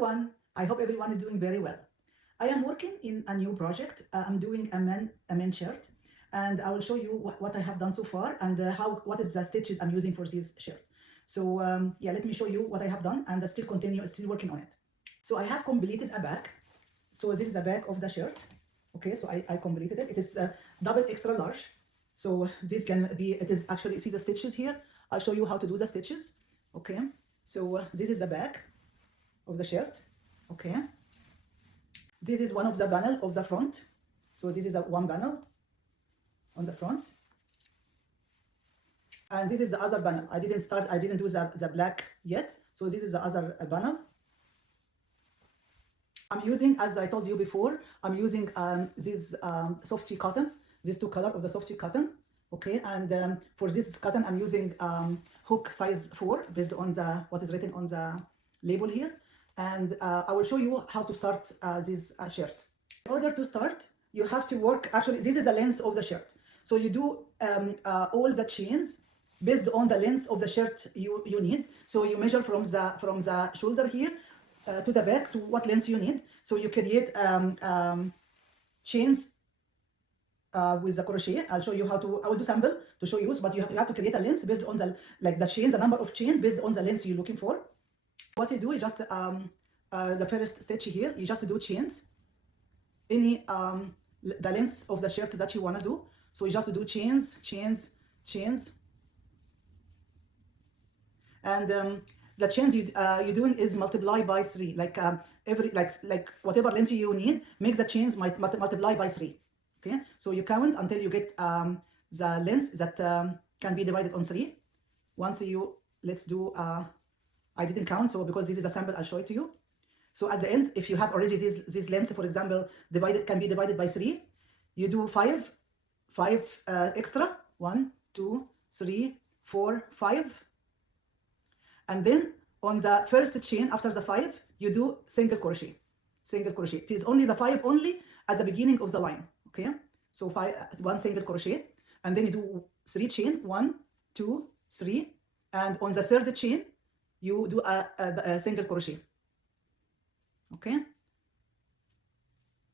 everyone. I hope everyone is doing very well. I am working in a new project. I'm doing a men shirt, and I will show you what I have done so far and what is the stitches I'm using for this shirt. So yeah, let me show you what I have done, and I still working on it. So I have completed a back. So this is the back of the shirt. Okay, so I completed it. It is double extra large. So this can be, it is actually, see the stitches here? I'll show you how to do the stitches. Okay, so this is the back of the shirt. Okay, this is one of the panel of the front. So this is one panel on the front, and this is the other panel. I didn't do the black yet. So this is the other panel. I'm using, as I told you before, I'm using this Softee cotton, these two colors of the Softee cotton. Okay, and for this cotton I'm using hook size 4 based on what is written on the label here. And I will show you how to start this shirt. In order to start, you have to work, actually this is the length of the shirt. So you do all the chains based on the length of the shirt you need. So you measure from the shoulder here to the back to what length you need. So you create chains with the crochet. I'll show you how to, I will do sample to show you, but you have to create a length based on the chains, the number of chains based on the length you're looking for. What you do is just the first stitch here, you just do chains, any the length of the shirt that you want to do. So you just do chains, chains, chains, and the chains you're doing is multiply by 3. Like every like whatever length you need, make the chains multiply by 3. Okay, so you count until you get the length that can be divided on 3. Once you, let's do I didn't count, so because this is a sample, I'll show it to you. So at the end, if you have already this length, for example, can be divided by 3, you do 5 extra, 1, 2, 3, 4, 5, and then on the first chain after the 5, you do single crochet. It is only the 5 only at the beginning of the line. Okay, so 1 single crochet, and then you do 3 chain, 1, 2, 3, and on the third chain you do a single crochet. Okay,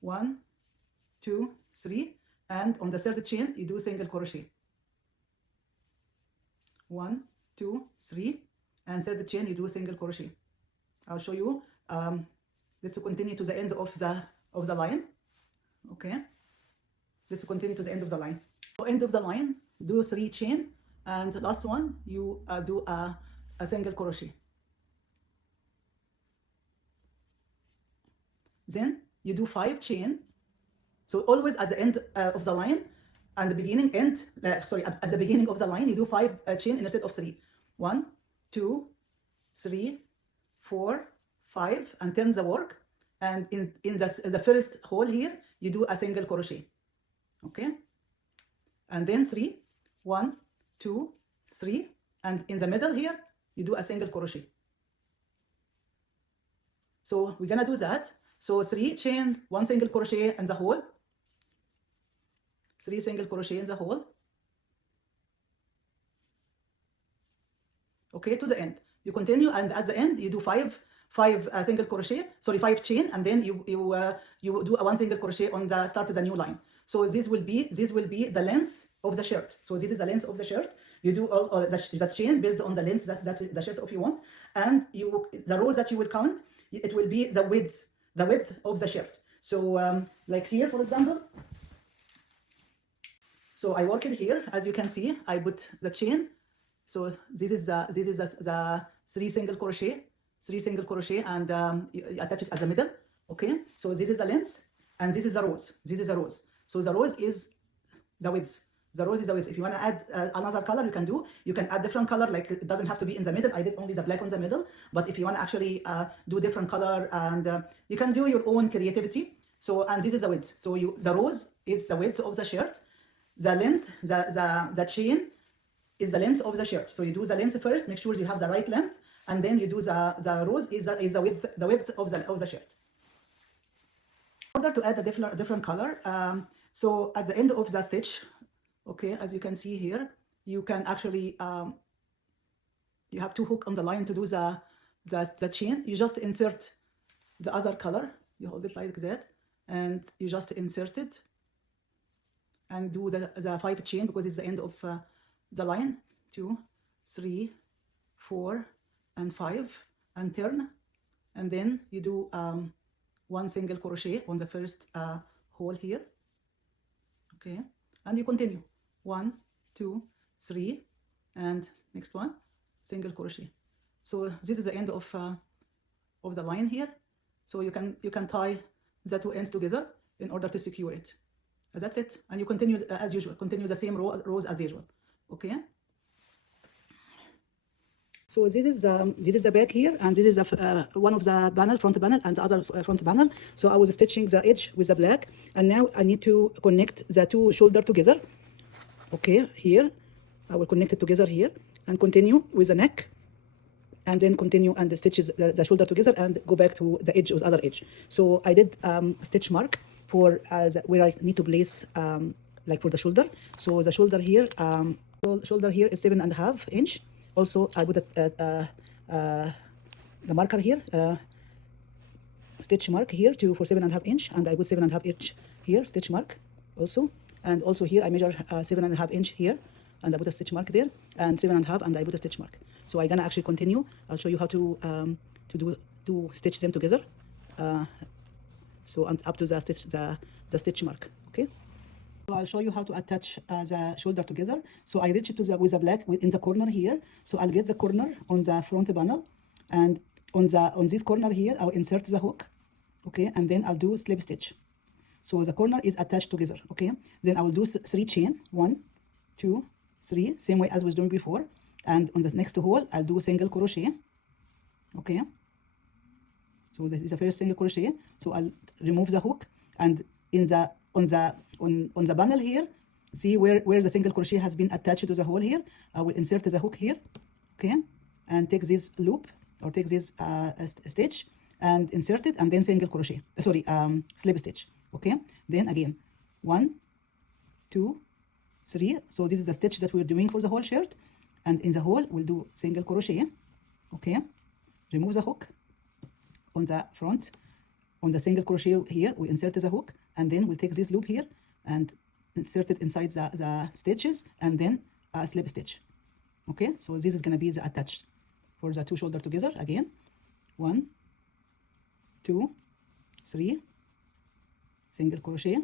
1, 2, 3, and on the third chain you do single crochet. 1, 2, 3, and third chain you do single crochet. I'll show you. Let's continue to the end of the line. Okay, let's continue to the end of the line. So end of the line, do 3 chain, and the last one you do a single crochet. Then you do 5 chain. So always at the end of the line and the beginning at the beginning of the line you do 5 chain instead of 3. 1, 2, 3, 4, 5, and turn the work. And in the first hole here you do a single crochet. Okay, and then 3, 1, 2, 3, and in the middle here you do a single crochet. So we're gonna do that. So 3 chain, 1 single crochet in the hole, 3 single crochet in the hole. Okay, to the end you continue, and at the end you do 5 single crochet, 5 chain, and then you do a 1 single crochet on the start of the new line. So this will be the length of the shirt. So this is the length of the shirt. You do all the chain based on the length that's the shirt of you want, and the rows that you will count, it will be the width of the shirt. So like here, for example, so I work it here. As you can see, I put the chain. So this is the 3 single crochet, and you attach it at the middle. Okay, so this is the length, and this is the rows. So the rows is the width. If you want to add another color, you can add different color, like it doesn't have to be in the middle. I did only the black on the middle, but if you want to actually do different color, and you can do your own creativity. So, and this is the width. So the rows is the width of the shirt. The length, the chain is the length of the shirt. So you do the length first, make sure you have the right length, and then you do the rows is the width of the shirt. In order to add a different color, so at the end of the stitch, okay, as you can see here, you can actually you have 2 hooks on the line to do the chain. You just insert the other color, you hold it like that, and you just insert it and do the 5 chain, because it's the end of the line. 2, 3, 4, and 5, and turn, and then you do 1 single crochet on the first hole here. Okay, and you continue 1, 2, 3, and next one, single crochet. So this is the end of the line here. So you can tie the 2 ends together in order to secure it. That's it, and you continue as usual. Continue the same rows as usual. Okay. So this is the back here, and this is one of the front panel, and the other front panel. So I was stitching the edge with the black, and now I need to connect the 2 shoulder together. Okay, here I will connect it together here, and continue with the neck, and then continue and stitches the shoulder together, and go back to the edge with other edge. So I did stitch mark for where I need to place like for the shoulder. So the shoulder here, shoulder here is 7.5 inch. Also, I put the marker here, stitch mark here for 7.5 inch, and I put 7.5 inch here, stitch mark also, and also here I measure 7.5 inch here, and I put a stitch mark there, and 7.5, and I put a stitch mark. So I'm gonna actually continue. I'll show you how to stitch them together. So up to the stitch mark. Okay. So I'll show you how to attach the shoulder together. So I reach it with the black in the corner here. So I'll get the corner on the front panel, and on this corner here I'll insert the hook. Okay, and then I'll do slip stitch. So the corner is attached together. Okay, then I will do 3 chain, 1, 2, 3, same way as we was doing before. And on the next hole I'll do single crochet. Okay, so this is the first single crochet. So I'll remove the hook, and on the panel here, see where the single crochet has been attached to the hole here. I will insert the hook here. Okay, and take this loop, or take this stitch, and insert it, and then single crochet, slip stitch. Okay, then again 1, 2, 3. So this is the stitch that we're doing for the whole shirt, and in the hole we'll do single crochet. Okay, remove the hook on the front. On the single crochet here we insert the hook, and then we'll take this loop here and insert it inside the stitches, and then a slip stitch. Okay, so this is going to be the attached for the 2 shoulder together. Again, 1, 2, 3, single crochet.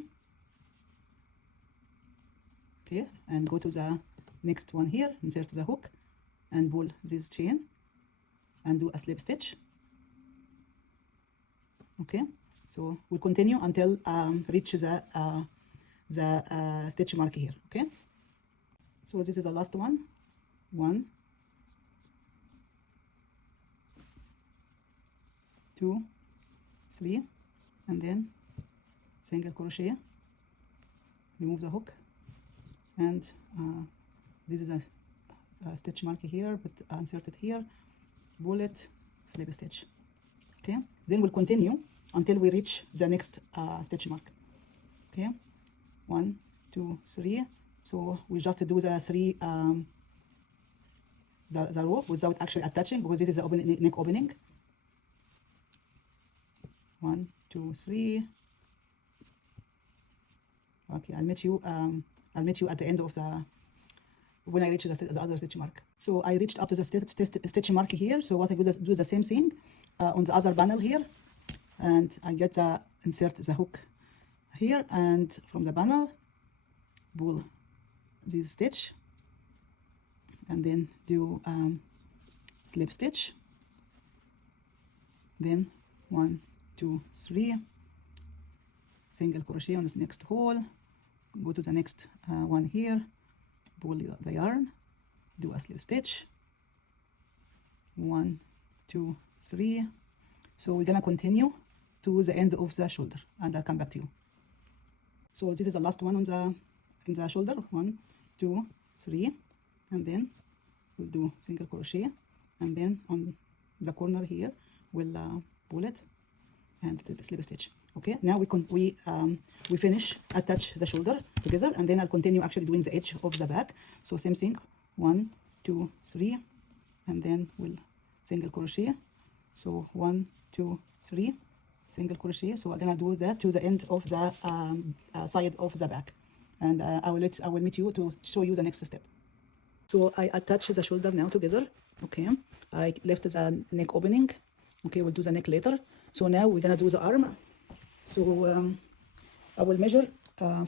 Okay, and go to the next one here, insert the hook, and pull this chain, and do a slip stitch. Okay, so we'll continue until reach the stitch mark here. Okay, so this is the last one. 1, 2, 3, and then single crochet, remove the hook, and this is a stitch mark here, but insert it here, pull it, slip stitch. Okay, then we'll continue until we reach the next stitch mark. Okay, 1, 2, 3. So we just do the 3 the row without actually attaching, because this is the neck opening. 1, 2, 3. Okay, I'll meet you at the end of when I reach the other stitch mark. So I reached up to the stitch mark here. So what I do the same thing on the other panel here, and I get insert the hook here, and from the panel pull this stitch, and then do slip stitch. Then 1, 2, 3, single crochet on this next hole, go to the next one here, pull the yarn, do a slip stitch. 1, 2, 3. So we're gonna continue to the end of the shoulder, and I'll come back to you. So this is the last one in the shoulder. 1, 2, 3, and then we'll do single crochet, and then on the corner here we'll pull it and slip stitch. Okay, now we finish attach the shoulder together, and then I'll continue actually doing the edge of the back. So same thing, 1, 2, 3, and then we'll single crochet. So 1, 2, 3, single crochet. So I'm gonna do that to the end of the side of the back, and I will meet you to show you the next step. So I attach the shoulder now together. Okay, I left the neck opening. Okay, we'll do the neck later. So now we're gonna do the arm. So I will measure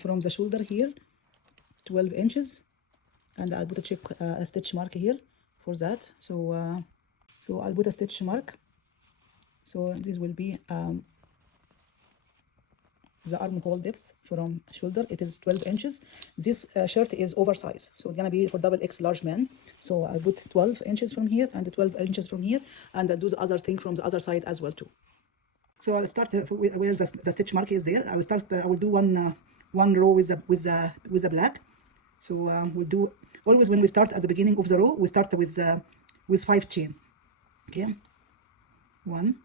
from the shoulder here 12 inches, and I'll put a stitch mark here for that. So so I'll put a stitch mark. So this will be the armhole depth from shoulder. It is 12 inches. This shirt is oversized, so it's gonna be for double X large men. So I put 12 inches from here and 12 inches from here, and I'll do the other thing from the other side as well too. So I'll start where the stitch mark is there. I will start. I will do one row with the black. So we'll do always when we start at the beginning of the row, we start with 5 chain. Okay, 1,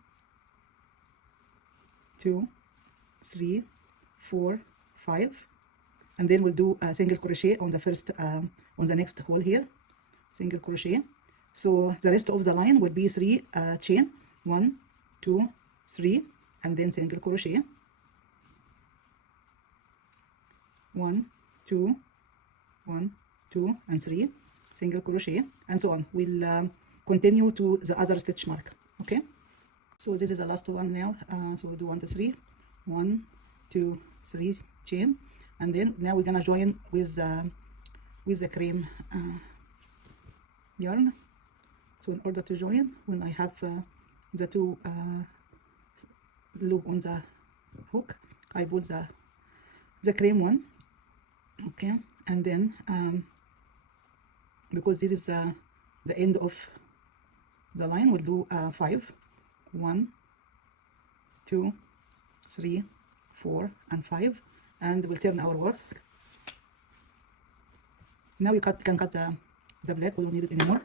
2, 3, 4, 5, and then we'll do a single crochet on the first on the next hole here, single crochet. So the rest of the line will be 3 chain, 1, 2, 3, and then single crochet, 1, 2, 1, 2, and 3, single crochet, and so on. We'll continue to the other stitch mark. Okay, so this is the last one now. So we'll do 1, 2, 3, 1, 2, 3 chain, and then now we're gonna join with the cream yarn. So in order to join, when I have the 2 loop on the hook, I put the cream one. Okay, and then because this is the end of the line, we'll do 5, 1, 2, 3, 4, and 5, and we'll turn our work. Now you can cut the black. We don't need it anymore.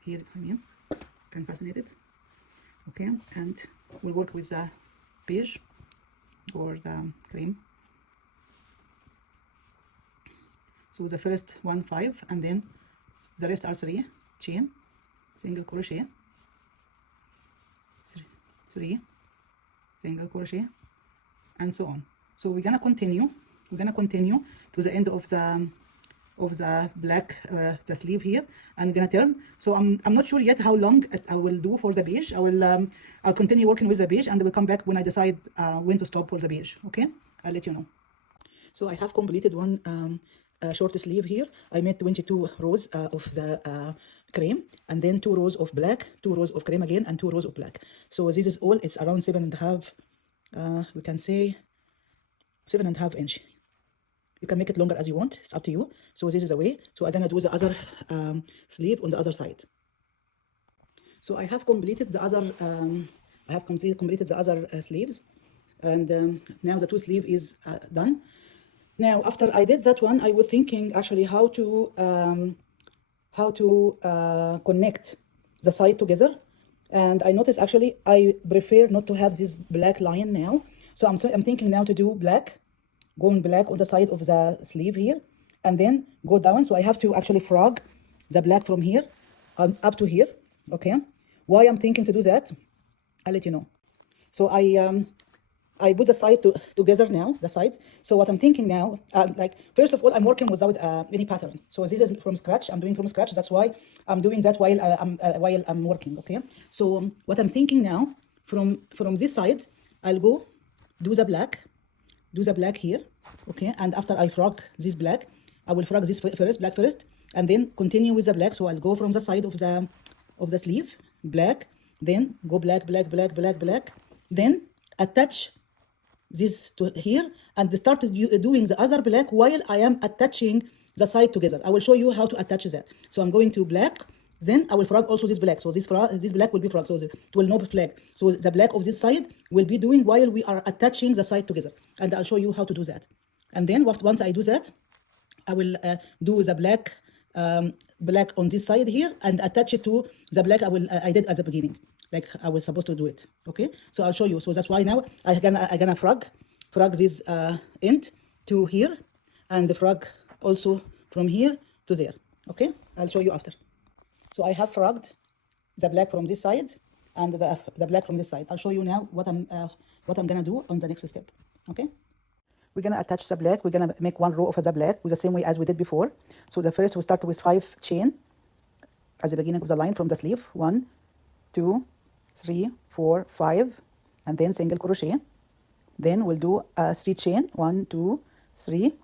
Here, I mean, can fasten it. Okay, and we'll work with the beige or the cream. So the first 1, 5, and then the rest are 3 chain, single crochet, 3 single crochet, and so on. So we're gonna continue to the end of the black the sleeve here, and we're gonna turn. So I'm not sure yet how long I will do for the beige. I'll continue working with the beige, and we'll come back when I decide when to stop for the beige. Okay, I'll let you know. So I have completed one short sleeve here. I made 22 rows of the cream, and then 2 rows of black, 2 rows of cream again, and 2 rows of black. So this is all. It's around 7.5. We can say 7.5 inch. You can make it longer as you want. It's up to you. So this is the way. So I'm gonna do the other sleeve on the other side. So I have completed the other. I have completed the other sleeves, and now the 2 sleeve is done. Now, after I did that one, I was thinking actually how to connect the side together, and I noticed actually I prefer not to have this black line now. So I'm thinking now to do black, going black on the side of the sleeve here, and then go down. So I have to actually frog the black from here up to here. Okay, why I'm thinking to do that, I'll let you know. So I put the side together now, the sides. So what I'm thinking now, like first of all, I'm working without any pattern. So this is from scratch. I'm doing from scratch. That's why I'm doing that while I'm working. Okay. So what I'm thinking now, from this side, I'll go do the black here. Okay. And after I frog this black, I will frog this black first, and then continue with the black. So I'll go from the side of the sleeve, black, then go black, then attach this to here, and started doing the other black while I am attaching the side together. I will show you how to attach that. So I'm going to black, then I will frog also this black. So this black will be frog, so it will not flag. So the black of this side will be doing while we are attaching the side together, and I'll show you how to do that. And then once I do that, I will do the black on this side here and attach it to the black I did at the beginning, like I was supposed to do it. Okay, so I'll show you. So that's why now I'm gonna frog this end to here, and frog also from here to there. Okay, I'll show you after. So I have frogged the black from this side and the black from this side. I'll show you now what I'm gonna do on the next step. Okay, we're gonna attach the black. We're gonna make one row of the black with the same way as we did before. So the first we start with 5 chain as the beginning of the line from the sleeve. 1, 2, 3, 4, 5, and then single crochet. Then we'll do 3 chain, 1, 2, 3,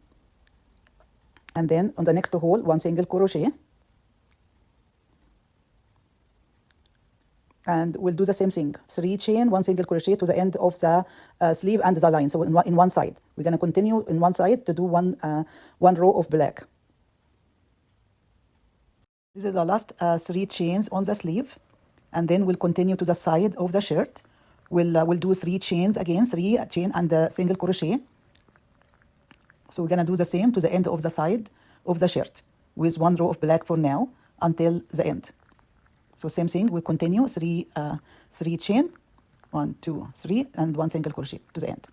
and then on the next hole 1 single crochet, and we'll do the same thing, 3 chain, 1 single crochet to the end of the sleeve and the line. So in one side we're going to continue in one side to do one row of black. This is the last 3 chains on the sleeve, and then we'll continue to the side of the shirt. We'll do 3 chains again, 3 chain and a single crochet. So we're gonna do the same to the end of the side of the shirt with 1 row of black for now until the end. So same thing, we continue 3 chain, 1, 2, 3, and 1 single crochet to the end.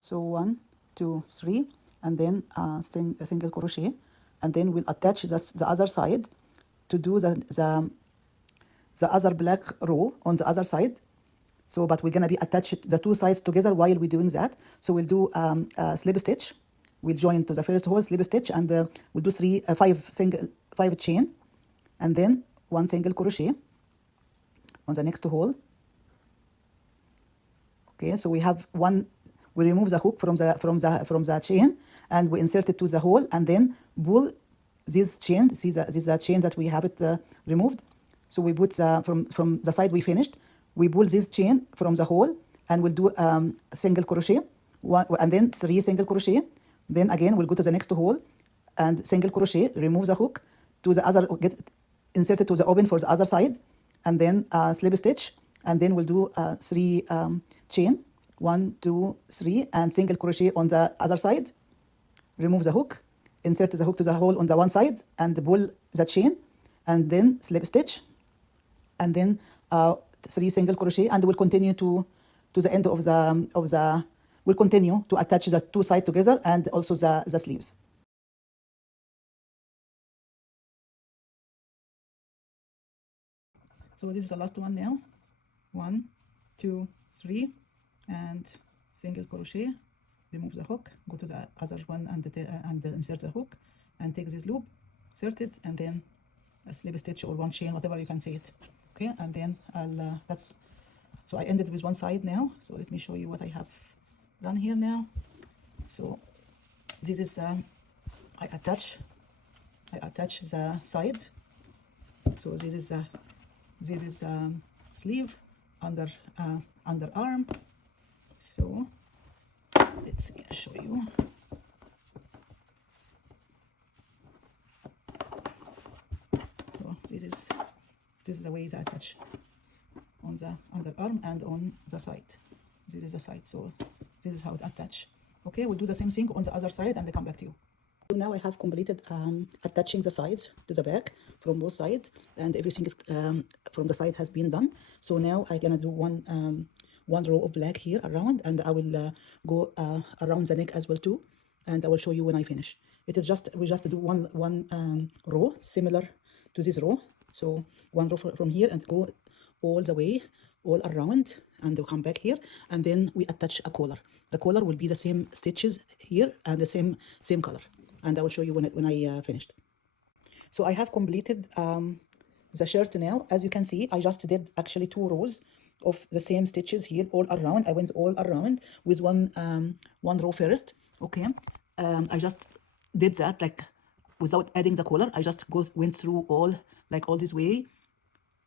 So 1, 2, 3, and then a single crochet, and then we'll attach the other side to do the other black row on the other side. So but we're going to be attached the 2 sides together while we're doing that. So we'll do a slip stitch. We'll join to the first hole, slip stitch, and we'll do 5 chain, and then 1 single crochet on the next hole. Okay, so we have one. We remove the hook from the chain, and we insert it to the hole, and then pull this chain. See the chain that we have it removed. So we put from the side we finished, we pull this chain from the hole, and we'll do single crochet, and then 3 single crochet. Then again we'll go to the next hole and single crochet, remove the hook to the other, get inserted to the open for the other side, and then slip stitch, and then we'll do 3 chain, 1, 2, 3, and single crochet on the other side. Remove the hook, insert the hook to the hole on the one side, and pull the chain, and then slip stitch, and then 3 single crochet, and we'll continue to the end of the we'll continue to attach the 2 sides together and also the sleeves. So this is the last one now. 1, 2, 3, and single crochet. Remove the hook, go to the other one and insert the hook, and take this loop, insert it, and then a slip stitch or 1 chain, whatever you can say it. Okay, and then so I ended with one side now. So let me show you what I have done here now. So this is I attach the side. So this is sleeve, underarm. So let's show you. So this is the way that I attach on the underarm and on the side. This is the side, so this is how it attach. Okay, we'll do the same thing on the other side and I come back to you. So now I have completed attaching the sides to the back from both sides, and everything is from the side has been done. So now I'm gonna do one row of black here around, and I will go around the neck as well too, and I will show you when I finish. It is we just do one row similar to this row. So 1 row from here and go all the way, all around, and we'll come back here, and then we attach a collar. The collar will be the same stitches here and the same color, and I will show you when I finished. So I have completed the shirt now. As you can see, I just did actually 2 rows of the same stitches here all around. I went all around with one row first. Okay, I just did that like without adding the collar. I just went through all this way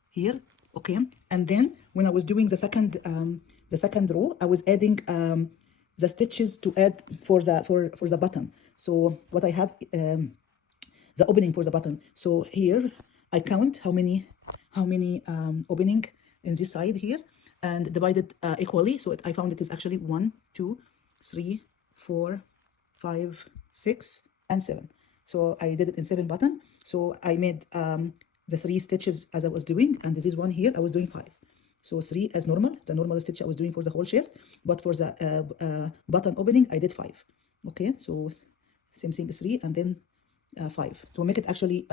here. Okay, and then when I was doing the second row, I was adding the stitches to add for the button. So what I have the opening for the button. So here I count how many opening in this side here and divided equally. So I found it is actually 1, 2, 3, 4, 5, 6, and 7. So I did it in 7 button. So I made the 3 stitches as I was doing, and this is one here I was doing 5. So 3 as normal, the normal stitch I was doing for the whole shirt, but for the button opening I did 5. Okay, so same thing, 3 and then 5 to make it actually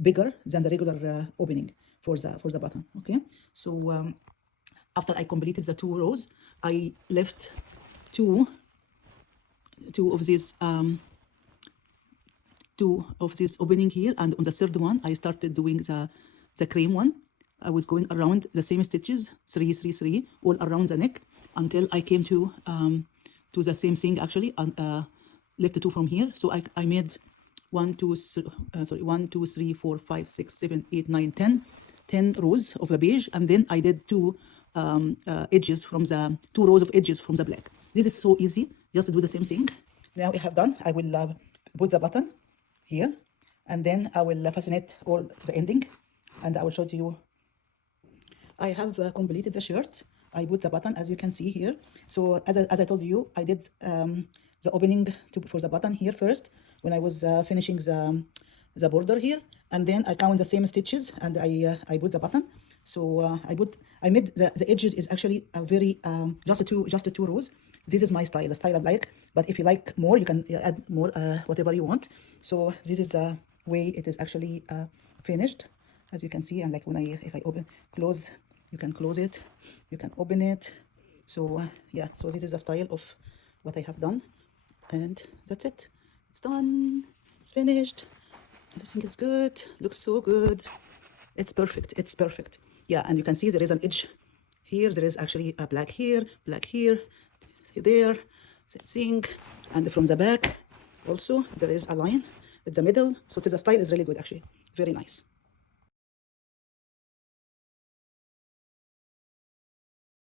bigger than the regular opening for the button. Okay, so after I completed the 2 rows, I left two of these opening here, and on the third one I started doing the cream one. I was going around the same stitches, 3 3 3, all around the neck, until I came to the same thing actually, and left 2 from here. So I made 1 2 3 4 5 6 7 8 9 10 rows of the beige, and then I did 2 edges from the 2 rows of edges from the black. This is so easy, just to do the same thing. Now I have done, I will put the button here, and then I will fascinate all the ending, and I will show to you. I have completed the shirt. I put the button, as you can see here. So as I told you, I did the opening for the button here first when I was finishing the border here, and then I count the same stitches, and I put the button. So I made the edges is actually a very just two rows. This is my style, the style I like, but if you like more, you can add more, whatever you want. So this is the way it is actually finished, as you can see. And like if I close, you can close it, you can open it. So yeah, so this is the style of what I have done, and that's it. It's done, it's finished. Everything is good, looks so good. It's perfect, it's perfect. Yeah, and you can see there is an edge here, there is actually a black here, there, same thing. And from the back also there is a line in the middle. So the style is really good, actually, very nice.